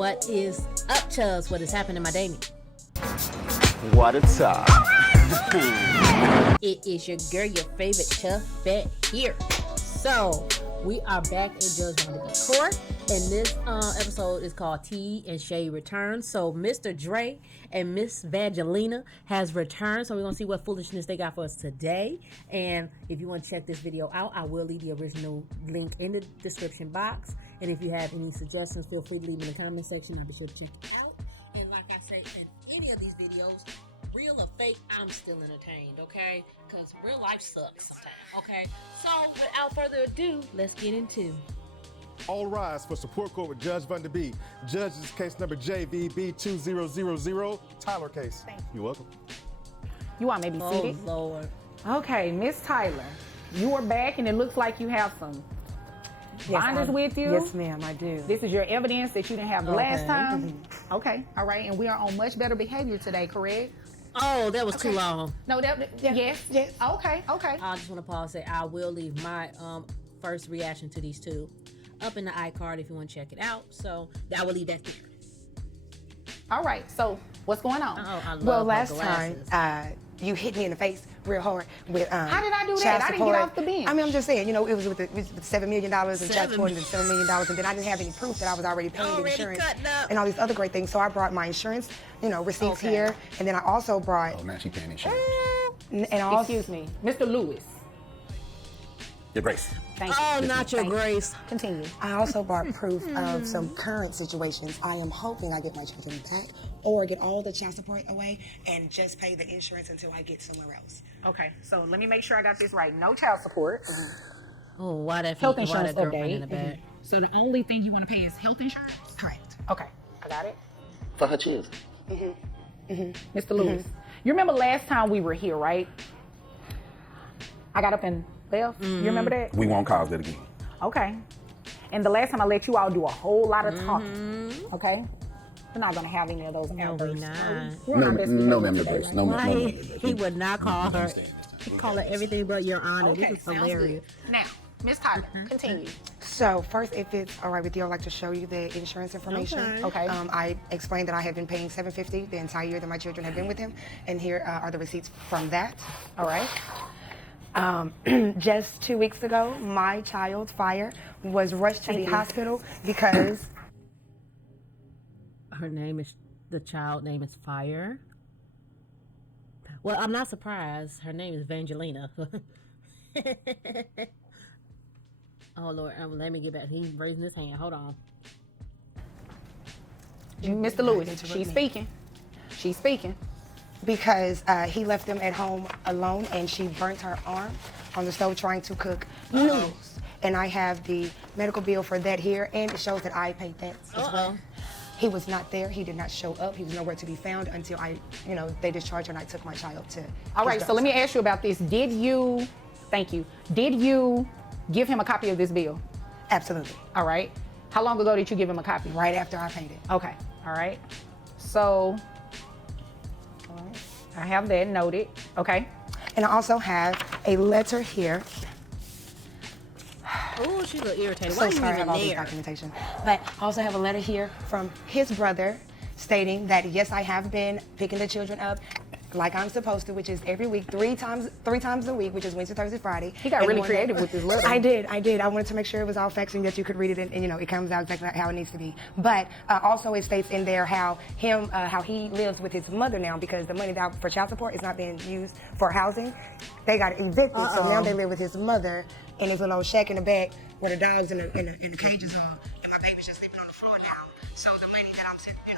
What is up, Chuz? What is happening, my Damien? What a time. It is your girl, your favorite Chuff Bet here. So, we are back in Judge Vonda Court, and this episode is called Tea and Shade Returns. So, Mr. Dre and Miss Vagelina has returned, so we're going to see what foolishness they got for us today. And if you want to check this video out, I will leave the original link in the description box. And if you have any suggestions, feel free to leave in the comment section. I'll be sure to check it out. And like I say in any of these videos, real or fake, I'm still entertained, okay? Because real life sucks sometimes, okay? So, without further ado, let's get into. All rise for support court with Judge Vonda B. Judge is case number JVB2000, Tyler case. Thank you. You're welcome. You want maybe Oh, seated? Lord. Okay, Miss Tyler, you are back, and it looks like you have some binders with you. Yes, ma'am, I do. This is your evidence that you didn't have the last Okay. time. Mm-hmm. Okay, all right, and we are on much better behavior today, correct? Oh, that was too long. No, yes. Okay. I just want to pause and say I will leave my first reaction to these two up in the iCard if you want to check it out. So, I will leave that there. All right. So, what's going on? Oh, I love Well, her last glasses. time, you hit me in the face real hard with How did I do that? child I didn't support. get off the bench. I mean, I'm just saying, you know, it was with $7 million in child Seven. support and $7 million, and then I didn't have any proof that I was already paying the Already insurance cutting up. and all these other great things. So I brought my insurance, receipts Okay. here, and then I also brought, Oh, now she paying insurance. and I also, Excuse me, Mr. Lewis. Your Grace. Thank Oh, you. not your Thank you. grace. Continue. I also brought proof of some current situations. I am hoping I get my children back or get all the child support away and just pay the insurance until I get somewhere else. Okay, so let me make sure I got this right. No child support. Oh, why that Health why insurance that girlfriend update. in the back? So the only thing you want to pay is health insurance? Correct. Okay, I got it. For her children. Mr. Lewis, you remember last time we were here, right? I got up and left. You remember that? We won't cause that again. Okay. And the last time I let you all do a whole lot of talking. Okay? We're not going to have any of those No, outbursts. we not. We're on our best behavior No, ma'am, your today, Grace. right? No, ma'am, no, Why ma'am. he would not call her. He call her everything but your honor. Okay, This is sounds hilarious. good. Now, Miss Tyler, continue. So first, if it's all right with you, I'd like to show you the insurance information. Okay. I explained that I have been paying $750 the entire year that my children have been with him, and here are the receipts from that. All right. Just 2 weeks ago, my child, Fire, was rushed to the hospital because The child name is Fire. Well, I'm not surprised. Her name is Vangelina. Oh, Lord. Let me get back. He's raising his hand. Hold on. Mr. Lewis, she's speaking. She's speaking. because he left them at home alone, and she burnt her arm on the stove trying to cook noodles. And I have the medical bill for that here, and it shows that I paid that as well. He was not there. He did not show up. He was nowhere to be found until they discharged her and I took my child to. All right, so let me ask you about this. Did you give him a copy of this bill? Absolutely. All right. How long ago did you give him a copy? Right after I paid it. Okay. All right. So, I have that noted. Okay. And I also have a letter here. Oh, she look irritated. So Why are you sorry, I have even all this there? documentation. But I also have a letter here from his brother stating that yes, I have been picking the children up like I'm supposed to, which is every week, three times a week, which is Wednesday, Thursday, Friday. He got And really one creative day- with this letter. I did. I wanted to make sure it was all facts and that you could read it and it comes out exactly how it needs to be. But also it states in there how he lives with his mother now because the money for child support is not being used for housing. They got evicted, so now they live with his mother in his little shack in the back where the dogs in the cages are, and my baby's just sleeping on the floor now. So the money that I'm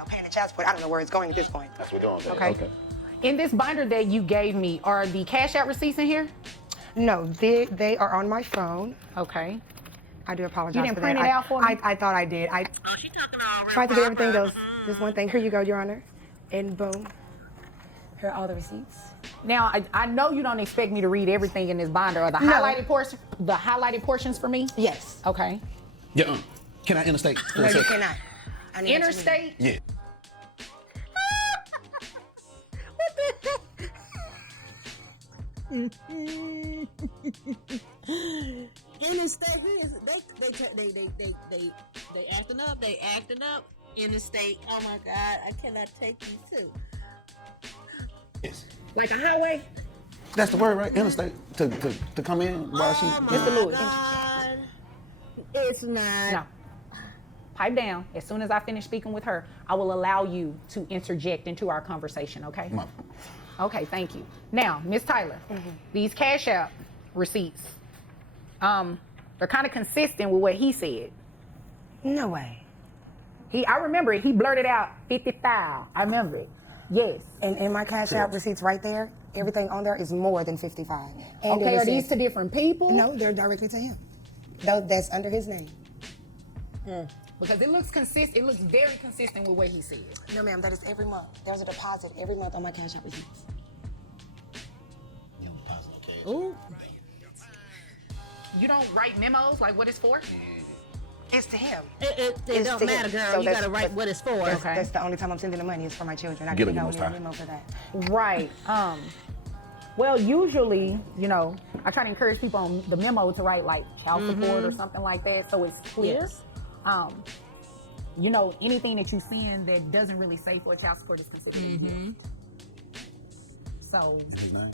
paying the child support, I don't know where it's going at this point. That's what we're doing. Okay. In this binder that you gave me, are the cash out receipts in here? No, they are on my phone. Okay. I do apologize You didn't for print that. it out for me? I thought I did. I Oh, she talking all tried to get everything else. Just one thing. Here you go, Your Honor. And boom. Here are all the receipts. Now, I know you don't expect me to read everything in this binder. Are the highlighted portions for me? Yes. Okay. Yeah. Can I interstate? No, you cannot. I need Interstate? Yeah. In the statement, they acting up. They acting up. interstate. Oh my God, I cannot take these two. Yes. Like a highway? That's the word, right? Interstate. To come in while she. Mr. Lewis. God. It's not. No. Pipe down. As soon as I finish speaking with her, I will allow you to interject into our conversation, okay? Come on. Okay, thank you. Now, Miss Tyler, these Cash App receipts, they're kind of consistent with what he said. No way. I remember it. He blurted out 55. I remember it. Yes. And in my Cash App receipts right there, everything on there is more than 55. And Okay, it are these says- to different people? No, they're directly to him. That's under his name. Because it looks consistent. It looks very consistent with what he said. No, ma'am, that is every month. There's a deposit every month on my Cash App receipts. You don't deposit no cash. Ooh. You don't write memos like what it's for? It's to him. It It's don't to matter, him. girl. So you that's- gotta write what it's for. Okay. That's the only time I'm sending the money is for my children. I Give it think I to don't him, need a Ty. memo for that. Right. Well, usually, I try to encourage people on the memo to write like child support or something like that, so it's clear. Yes. Anything that you send that doesn't really say for child support is considered a gift. So, His name.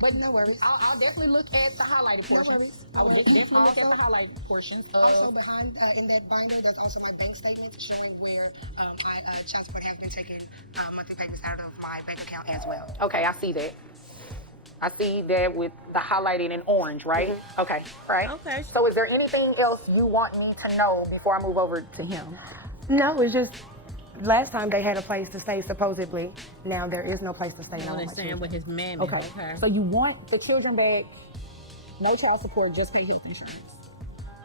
but no worries. I'll definitely look at the highlighted portions. worries. I will I will. definitely look at Also- the highlighted portions. Also, behind in that binder, there's also my bank statement showing where my child support has been taking monthly payments out of my bank account as well. Okay, I see that. I see that with the highlighted in orange, right? Okay, right. Okay. So is there anything else you want me to know before I move over to him? No, it's just last time they had a place to stay supposedly. Now there is no place to stay. Well, No, they're staying with his mammy. Okay. So you want the children back, no child support, just pay health insurance.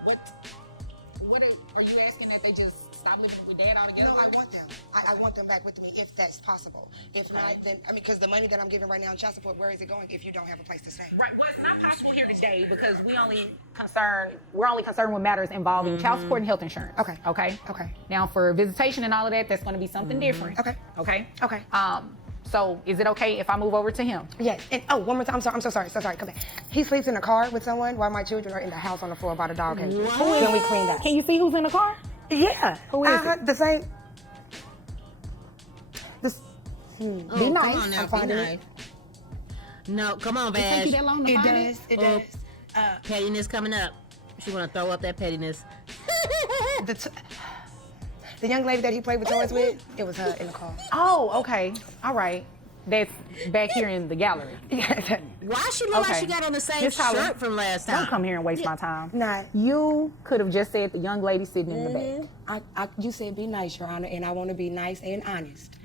What are you asking that they just stop living with dad altogether? No, I want them. I want them back with me if that's possible. If not, then because the money that I'm giving right now in child support, where is it going if you don't have a place to stay? Right. Well, it's not possible here today because we're only concerned with matters involving child support and health insurance. Okay. Okay. Okay. Now for visitation and all of that, that's going to be something different. Okay. Okay. Okay. So is it okay if I move over to him? Yes. And one more time. I'm so sorry. Come back. He sleeps in a car with someone while my children are in the house on the floor by the dog cage. What? Can we clean that? Can you see who's in the car? Yeah. Who is it? The same. Oh, Be nice. Come on now, I'm be finding nice. it. No, come on, It take you Vag. that long to It find does. It does. Pettiness coming up. She wanna throw up that pettiness. The young lady that he played with toys with, it was her in the car. Oh, okay. All right. That's back here in the gallery. Yeah. Why she look like Okay. she got on the same Miss Tyler, shirt from last time? Don't come here and waste my time. Not. You could have just said the young lady sitting in the back. You said be nice, Your Honor, and I want to be nice and honest.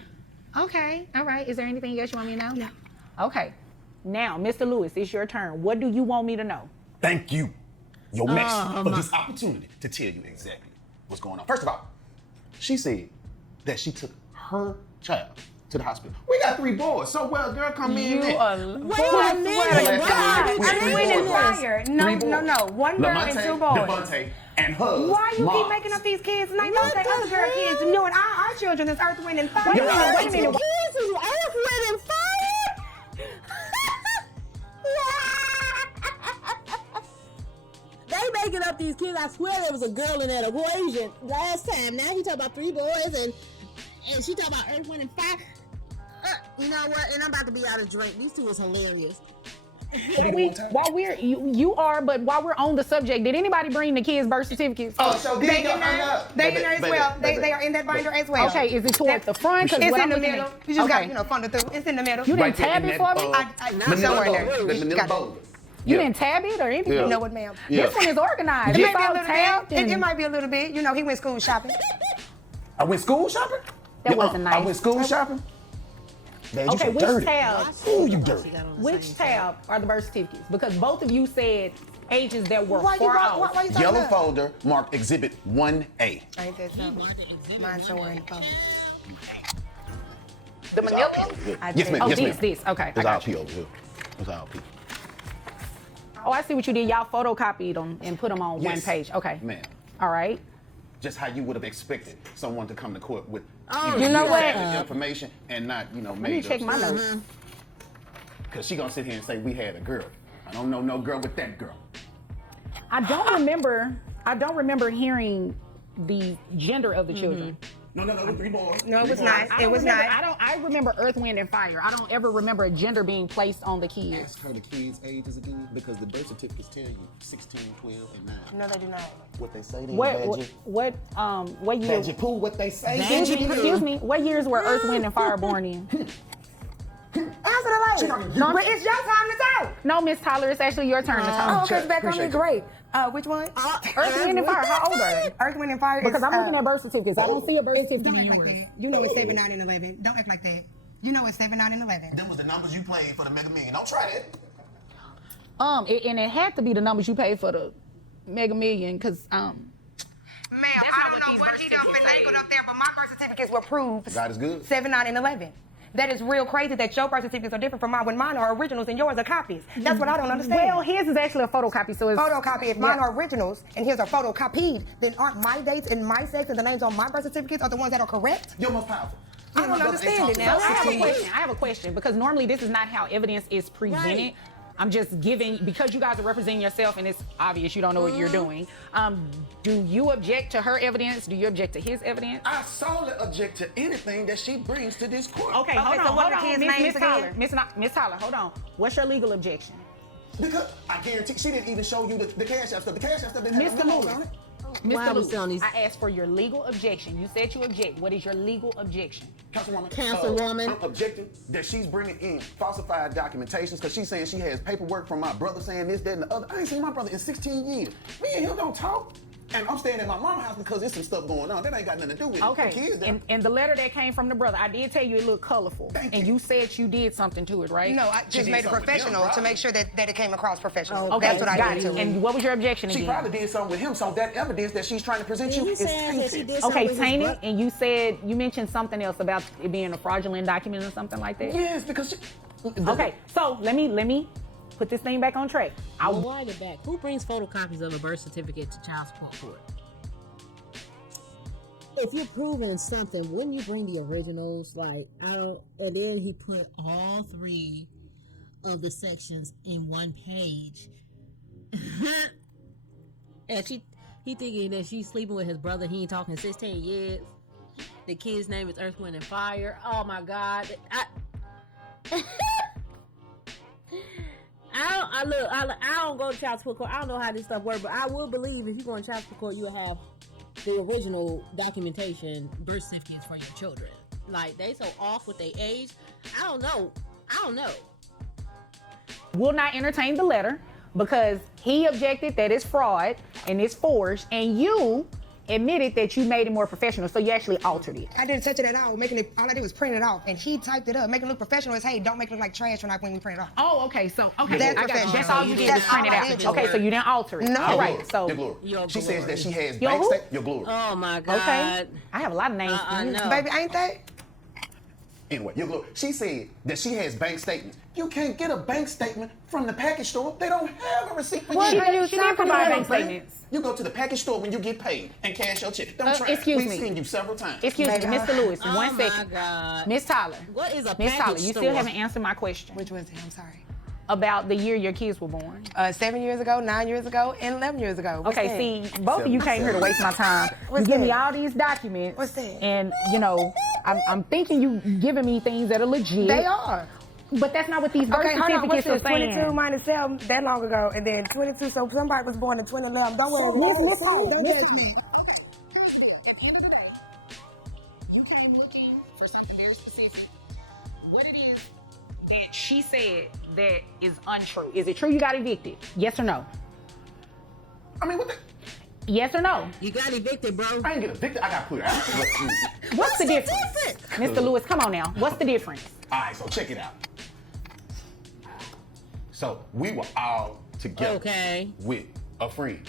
Okay. All right. Is there anything else you want me to know? No. Okay. Now, Mr. Lewis, it's your turn. What do you want me to know? Thank you, Your Majesty, for this opportunity to tell you exactly what's going on. First of all, she said that she took her child to the hospital. We got 3 boys, so well, girl, come in. Wait a minute. Wait, Why wait, are you wait, doing wait. this? Fire. 3 No, boys. no, no. One girl and 2 boys. Devontae, and Hug. Why you keep Moms. making up these kids' names? Don't say other girl kids. You know what? Our children is Earth, Wind, and Fire. Wait a minute. Kids is Earth, Wind, and Fire? They making up these kids. I swear there was a girl in that equation last time. Now you talk about 3 boys and she talk about Earth, Wind, and Fire. You know what? And I'm about to be out of drink. These 2 was hilarious. While we're on the subject, did anybody bring the kids' birth certificates? Oh, so They these in there. They in there as well. They are in that binder as well. Okay, is it toward the front? 'Cause It's what in I'm the looking middle. at- You just okay. got funnel through. It's in the middle. You didn't tab in it that, for me? Manila somewhere in there. folder, the Manila Got it. folder. You Yeah. didn't tab it or anything? Yeah. You know what, ma'am? Yeah. This one is organized. It It's might be a all little tabbed. bit. It and- might be a little bit. You know, he went school shopping. I went school shopping? That wasn't I nice. went school shopping? Man, you Okay, so which dirty. tab? Ooh, you dirty. Which tab are the birth certificates? Because both of you said ages that were Why you far brought? off. Why you talking Yellow about? folder marked Exhibit 1A. Ain't that something? Mine's somewhere in the phone. The manila? Yes, ma'am. Oh, Yes, ma'am. this. Okay, I It's got our P over here. It's our P. Oh, I see what you did. Y'all photocopied them and put them on one Yes, page. Okay. ma'am. All right. Just how you would have expected someone to come to court with You know what? information and not, Let me made check up my stuff. notes. Because she gonna sit here and say we had a girl. I don't know no girl with that girl. I don't remember hearing the gender of the children. No, it was 3 boys. No, it was Three not. boys. It was not. I remember Earth, Wind, and Fire. I don't ever remember a gender being placed on the kids. Ask her the kids' ages again, because the birth certificates tell you 16, 12, and 9. No, they do not. What they say then, What year? Badger Pooh, what they say. Excuse me. What years were Earth, Wind, and Fire born in? Answer the lady. No, But it's your time to talk. No, Miss Tyler, it's actually your turn to Oh, talk. okay, it's back on me. Great. Which one? Earth, Wind, and Fire. How old are they? Earth, Wind, and Fire. Because is, I'm looking at birth certificates. I don't see a birth certificate. Don't in act like yours. that. You know it's 7, 9, and 11. Don't act like that. You know it's 7, 9, and 11. Them was the numbers you played for the Mega Million. Don't try that. And it had to be the numbers you paid for the Mega Million, because Ma'am, That's I not don't what know these what birth he done certificates finagled say. up there, but my birth certificates were proved God is good. 7, 9, and 11. That is real crazy that your birth certificates are different from mine when mine are originals and yours are copies. That's what I don't understand. well, his is actually a photocopy, so it's Photocopy. If mine are originals and his are photocopied, then aren't my dates and my sex and the names on my birth certificates are the ones that are correct? You're most powerful. I don't understand it now. I have a question because normally this is not how evidence is presented. Right. I'm just giving, because you guys are representing yourself and it's obvious you don't know what you're doing. Do you object to her evidence? Do you object to his evidence? I solely object to anything that she brings to this court. Okay, Okay, hold so on, what hold are the on, kids' names Miss Tyler. again? Miss Tyler, hold on. What's your legal objection? Because I guarantee she didn't even show you the Cash App stuff. The Cash App stuff didn't have Mr. the memos Lewis. on it. Why are we Lewis, selling these? I asked for your legal objection. You said you object. What is your legal objection? Councilwoman. I'm objecting that she's bringing in falsified documentations because she's saying she has paperwork from my brother saying this, that, and the other. I ain't seen my brother in 16 years. Me and him don't talk. And I'm staying at my mama's house because there's some stuff going on. That ain't got nothing to do with it. Okay, The kids there. and the letter that came from the brother, I did tell you it looked colorful. Thank and you. you said you did something to it, right? No, I She just did made it something with him, professional to probably. make sure that it came across professional. Okay, That's what I got did it. too. And what was your objection She again? probably did something with him, so that evidence that she's trying to present you is tainted. Okay, tainted, and you mentioned something else about it being a fraudulent document or something like that. Yes, because she... Okay, so let me put this thing back on track. Wind it back. Who brings photocopies of a birth certificate to child support court? If you're proving something, wouldn't you bring the originals? Like, I don't. And then he put all 3 of the sections in one page. And he thinking that she's sleeping with his brother. He ain't talking 16 years. The kid's name is Earth, Wind, and Fire. Oh my God. I don't go to child support court. I don't know how this stuff works, but I will believe if you go to child support court, you'll have the original documentation, birth certificates for your children. Like, they so off with their age. I don't know. will not entertain the letter because he objected that it's fraud and it's forged, and you admitted that you made it more professional, so you actually altered it. I didn't touch it at all. All I did was print it off, and he typed it up, making it look professional as, hey, don't make it look like trash when we print it off. Oh, okay. So, okay. That's I got you. professional. That's all you did was That's print it all I out. did. Okay, so you didn't alter it. No. All right. So, Your glory. Your She says that she has Your bank who? statements. Your glory. Oh my God. okay. I have a lot of names. I know. Baby, ain't they? Anyway, your glory. She said that she has bank statements. You can't get a bank statement from the package store. They don't have a receipt for What you. are you She didn't talking provide about, bank baby? statements. You go to the package store when you get paid and cash your check. Don't try. Excuse We've me. seen you several times. Excuse me, Baby, Mr. Lewis, Oh one my second. God. Miss Tyler. What is a Miss Tyler, package you store? still haven't answered my question Which was it? I'm sorry. about the year your kids were born. 7 years ago, 9 years ago, and 11 years ago. What's Okay, that? see, both of you came here to waste my time. What's You give me that? all these documents. What's that? And, I'm thinking you giving me things that are legit. They are. But that's not what these birth Okay, hold on. What's certificates are this? 22 saying. minus 7, that long ago, and then 22. So somebody was born in 2011. Don't worry. Don't judge me. At the end of the day, you came looking for something very specific. What it is That she said that is untrue. Is it true you got evicted? Yes or no? I mean, what the? Yes or no? You got evicted, bro. I ain't get evicted. I got put out. What's the difference? Mr. Lewis, come on now. What's the difference? All right, so check it out. So we were all together with a friend.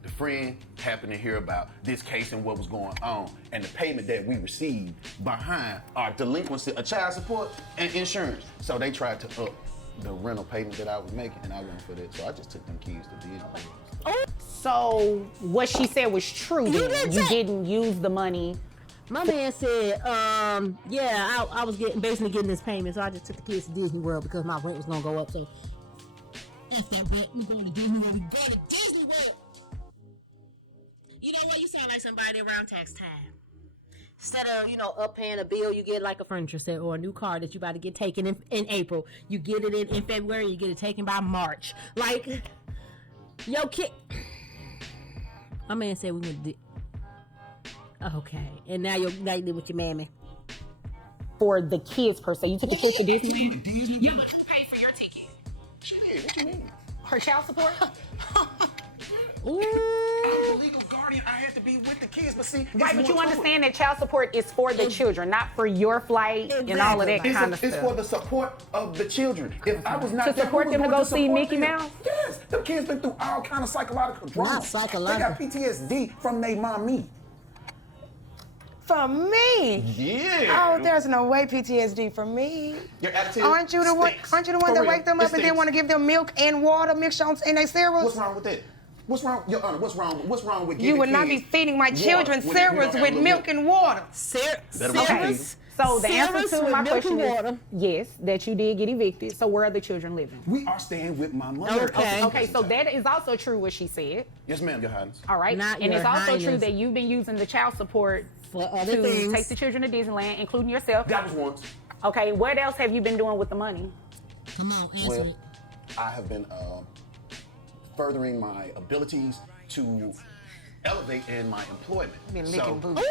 The friend happened to hear about this case and what was going on and the payment that we received behind our delinquency of child support and insurance. So they tried to up the rental payment that I was making, and I went for that. So I just took them keys to Disney. So what she said was true then. You didn't use the money. My man said, I was basically getting this payment, so I just took the kids to Disney World because my rent was gonna go up. So F that rent, we going to Disney World. We going to Disney World. You know what? You sound like somebody around tax time. Instead of, up paying a bill, you get like a furniture set or a new car that you about to get taken in April. You get it in February, you get it taken by March. Like, yo, kid. My man said we went to... Okay. And now you're with your mammy. For the kids per se. You took the kids to Disneyland? You pay for your ticket. Shit, what you mean? Her child support? I'm the legal guardian. I have to be with the kids, but see, Right, but you understand that child support is for the children, not for your flight and all of that kind of stuff. It's for the support of the children. If I was not To support them to go see Mickey Mouse? Yes, the kids been through all kind of psychological trauma. Not psychological. They got PTSD from their mommy. For me? Yeah. Oh, there's no way PTSD for me. Your attitude Aren't you the one stinks. that For real, wake them it up and then stinks. want to give them milk and water mixed in their cereals? What's wrong with that? What's wrong, Your Honor? What's wrong with giving You would not be kids feeding my water children when we cereals don't have with no milk and water. Okay, so the answer to my question is yes, that you did get evicted. So where are the children living? We are staying with my mother. Okay, so that is also true what she said. Yes, ma'am, Your Highness. All right, Not and Your it's also Highness. true that you've been using the child support For other to things. take the children to Disneyland, including yourself. That was once. Okay, what else have you been doing with the money? Come on, answer Well, it. I have been furthering my abilities to elevate in my employment. Been So, licking boots.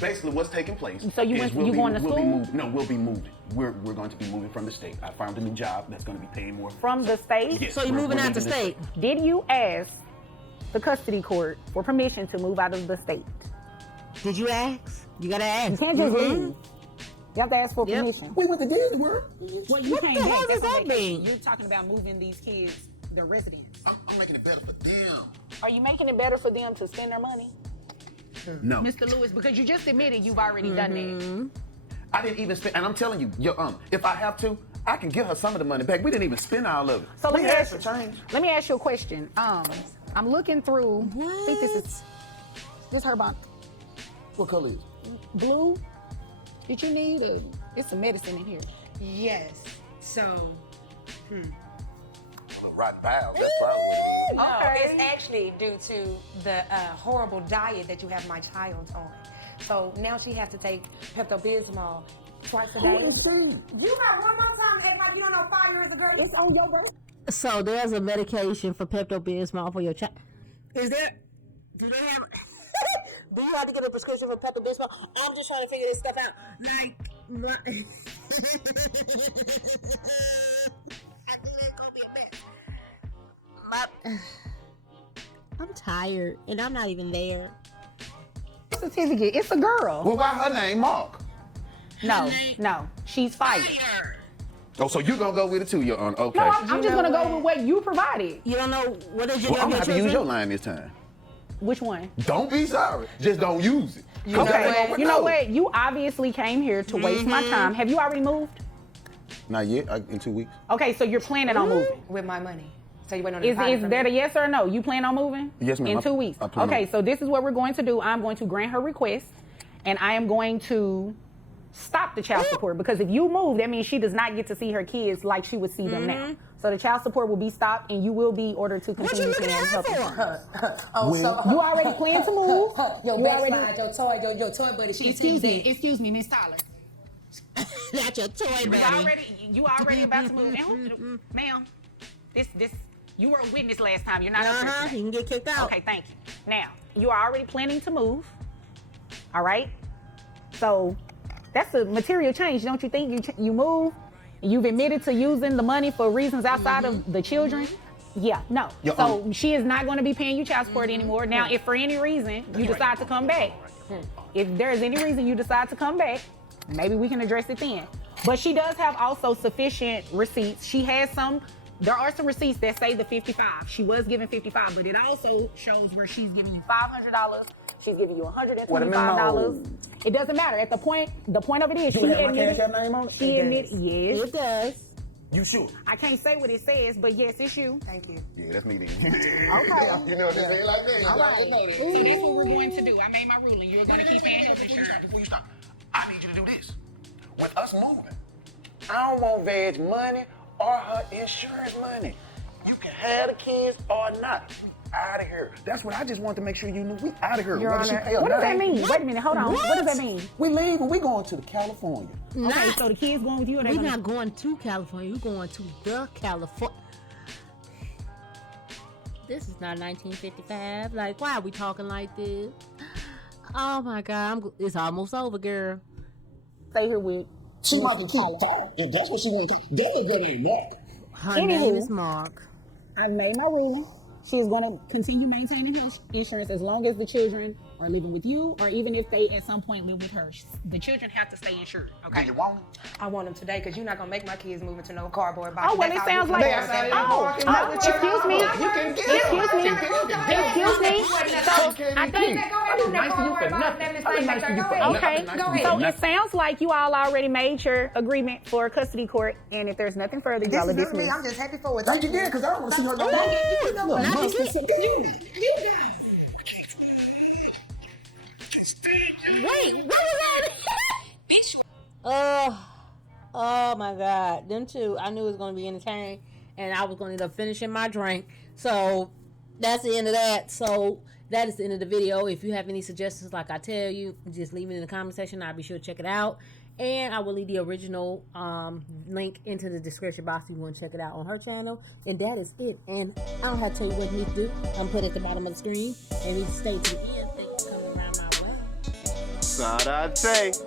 basically, what's taking place? So you is went- you going to we'll be school? No, we'll be moving. We're going to be moving from the state. I found a new job that's going to be paying more. From the state? Yes, So you're we're moving out the leaving state. Did you ask the custody court for permission to move out of the state? Did you ask? You gotta ask. You can't just Mhm. leave. You have to ask for Yep. permission. We went to Disney World. Well, you What the hell does that mean? You're talking about moving these kids, their residence. I'm making it better for them. Are you making it better for them to spend their money? No. Mr. Lewis, because you just admitted you've already done that. I didn't even spend, and I'm telling you, if I have to, I can give her some of the money back. We didn't even spend all of it. So let we me had ask some you. change. Let me ask you a question. I'm looking through. I think this her box. What color is? Blue. Did you need it's some medicine in here? Yes. So. Rotten bowels. That's probably No, it's actually due to the horrible diet that you have my child on. So now she has to take Pepto-Bismol twice a day. You got one more time to act like you don't know 5 years ago. It's on your birthday. So there's a medication for Pepto-Bismol for your child. Is there? Do they have? Do you have to get a prescription for Pepto-Bismol? I'm just trying to figure this stuff out. Like, I think it's gonna be a mess. I'm tired, and I'm not even there. Certificate. It's a girl. Well, why her name Mark? No. She's fired. Oh, so you gonna go with it too, Your Honor? Okay. No, I'm just gonna go with what you provided. You don't know what is your Well, I'm name gonna of have to use your children? line this time. Which one? Don't be sorry. Just don't use it. Okay. You know what? You obviously came here to waste my time. Have you already moved? Not yet. In 2 weeks. Okay, so you're planning on moving. With my money. So you wait on the Is deposit from that me? a yes or a no? You plan on moving? Yes, ma'am. In 2 weeks. I plan Okay, on. so this is what we're going to do. I'm going to grant her request, and I am going to stop the child support, because if you move, that means she does not get to see her kids like she would see them now. So the child support will be stopped, and you will be ordered to What continue you looking paying at her her. for? Oh, Well- so You already plan to move. your You already- backside, your toy buddy. She Excuse me, Miss Tyler. Not your toy, You buddy. already about to move. And ma'am, this you were a witness last time. You're not up here today. You can get kicked out. Okay, thank you. Now, you are already planning to move. All right? So, that's a material change, don't you think? You move, you've admitted to using the money for reasons outside of the children. Yeah, no. So, she is not going to be paying you child support anymore. Now, if for any reason you decide to come back, if there is any reason you decide to come back, maybe we can address it then. But she does have also sufficient receipts. She has there are some receipts that say the 55. She was given 55, but it also shows where she's giving you $500. She's giving you $125. It doesn't matter. At the point of it is, she admitted. name on it? She admitted, yes. It does. You sure? I can't say what it says, but yes, it's you. Thank you. Yeah, that's me then. Okay. You know what they say like that. All right. You know that. So that's what we're going to do. I made my ruling. You're going to keep paying health insurance. Before you stop, I need you to do this. With us moving, I don't want Vag money or her insurance money. You can have the kids or not. out of here. That's what I just wanted to make sure you knew. We out of here. Your Whether she Honor, pay or What does not. that mean? Wait a minute, hold on. What does that mean? We leaving. We going to the California. Okay, so the kids going with you, or they We're gonna... not going to California. We're going to the California. This is not 1955. Like, why are we talking like this? Oh my God, it's almost over, girl. Stay here with. She might just keep falling. If that's what she want to do. That ain't Mark. Her Anywho. name is Mark. I made my ruling. She is going to continue maintaining health insurance as long as the children are living with you, or even if they at some point live with her. The children have to stay insured. Do Okay. you want it? I want them today because you're not gonna make my kids move into no cardboard box. Oh well, it That's how sounds you like. feel about that. Excuse me. Excuse me. Excuse me. So I think. Okay. So it sounds like you all already made your agreement for custody court, and if there's nothing further, y'all are This is me. dismissed. I'm just happy for it. Thank you again, because I don't want to see her no more. Look, monster, so cute. Wait, what was that? Bitch, Oh my God, them two. I knew it was gonna be entertaining, and I was gonna end up finishing my drink. So that's the end of that. So that is the end of the video. If you have any suggestions, like I tell you, just leave it in the comment section. I'll be sure to check it out, and I will leave the original link into the description box if you want to check it out on her channel. And that is it. And I don't have to tell you what you need to do. I'm put it at the bottom of the screen, and you stay to the end. Thanks for coming around my way. Sarate.